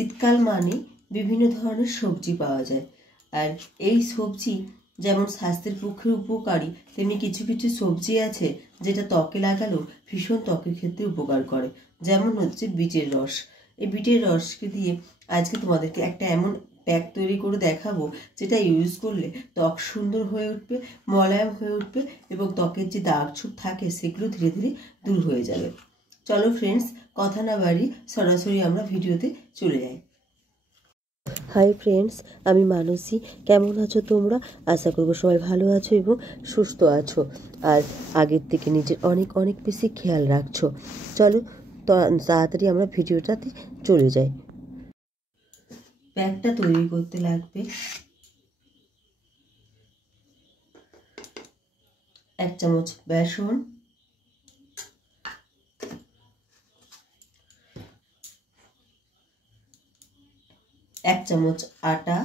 শীতকাল মানে বিভিন্ন ধরনের সবজি পাওয়া যায়। আর এই সবজি যেমন স্বাস্থ্যের পক্ষে উপকারী, তেমনি কিছু কিছু সবজি আছে যেটা ত্বকে লাগালেও ভীষণ ত্বকের ক্ষেত্রে উপকার করে। যেমন হচ্ছে বিটের রস। এই বিটের রসকে দিয়ে আজকে তোমাদেরকে একটা এমন প্যাক তৈরি করে দেখাবো যেটা ইউজ করলে ত্বক সুন্দর হয়ে উঠবে, মোলায়েম হয়ে উঠবে এবং ত্বকের যে দাগ ছোপ থাকে সেগুলো ধীরে ধীরে দূর হয়ে যাবে। চলো ফ্রেন্ডস, কথা না বাড়ি সরাসরি আমরা ভিডিওতে চলে যাই। হাই ফ্রেন্ডস, আমি মানসী। কেমন আছো তোমরা? আশা করবো সবাই ভালো আছো এবং সুস্থ আছো, আর আগের থেকে নিজের অনেক অনেক বেশি খেয়াল রাখছো। চলো তাড়াতাড়ি আমরা ভিডিওটাতে চলে যাই। প্যাকটা তৈরি করতে লাগবে 1 চামচ বেসন, 1 চামচ আটা,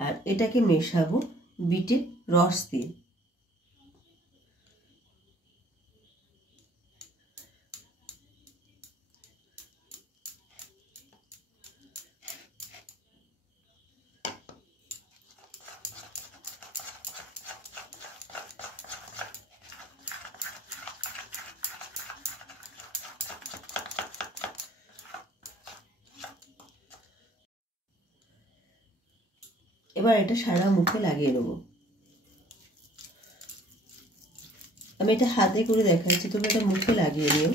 আর এটাকে মেশাবো বিটের রস দিয়ে। এবার এটা সারা মুখে লাগিয়ে নেব। আমি এটা হাতে করে দেখাচ্ছি, তোমরা এটা মুখে লাগিয়ে নিও।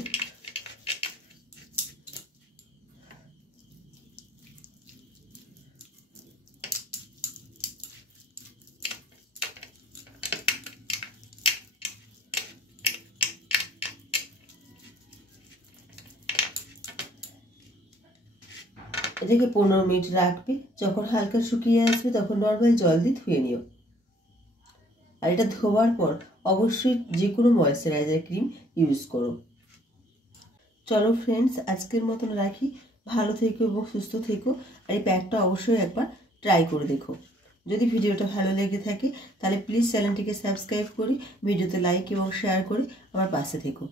এটাকে 15 মিনিট রাখবে। যখন হালকা শুকিয়ে আসবে তখন নর্মাল জল দিয়ে ধুয়ে নিও। আর এটা ধোয়ার পর অবশ্যই যে কোনো ময়েশ্চারাইজার ক্রিম ইউজ করো। চলো ফ্রেন্ডস, আজকের মতন রাখি। ভালো থেকো এবং সুস্থ থেকো। আর এই প্যাকটা অবশ্যই একবার ট্রাই করে দেখো। যদি ভিডিওটা ভালো লেগে থাকে তাহলে প্লিজ চ্যানেলটিকে সাবস্ক্রাইব করে ভিডিওতে লাইক এবং শেয়ার করে আমার পাশে থেকো।